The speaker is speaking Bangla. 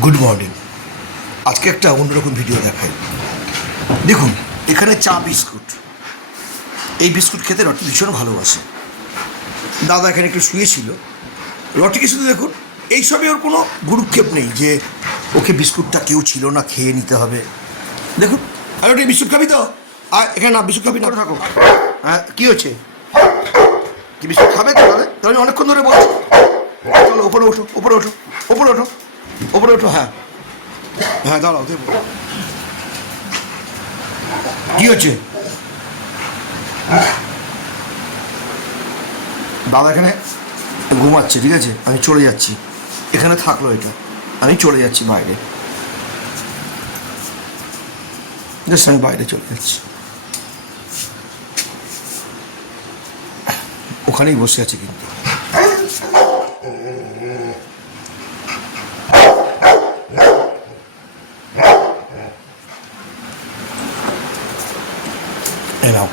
Good morning. আজকে একটা অন্যরকম ভিডিও দেখাই। দেখুন, এখানে চা বিস্কুট, এই বিস্কুট খেতে রটি ভীষণ ভালোবাসে। দাদা এখানে একটু শুয়েছিল, রটিকে শুধু দেখুন, এইসবে ওর কোনো ভ্রুক্ষেপ নেই যে ওকে বিস্কুটটা কেউ ছিল না, খেয়ে নিতে হবে। দেখুন, আর ওটা বিস্কুট খাবি তো? আর এখানে না, বিস্কুট খাবি না, থাকো। হ্যাঁ, কী হচ্ছে? কি বিস্কুট খাবে তো? তাহলে তাহলে আমি অনেকক্ষণ ধরে বলছি। চলো ওপরে ওঠো, ওপরে ওঠো, ওপরে ওঠো, ওপরে ওঠো। হ্যাঁ হ্যাঁ, দাঁড়াও দেবো। কী হচ্ছে? দাদা এখানে ঘুমাচ্ছে, ঠিক আছে? আমি চলে যাচ্ছি, এখানে থাকলো এটা, আমি চলে যাচ্ছি বাইরে। জাস্ট আমি বাইরে চলে যাচ্ছি, ওখানেই বসে আছে কিন্তু। এ নাও।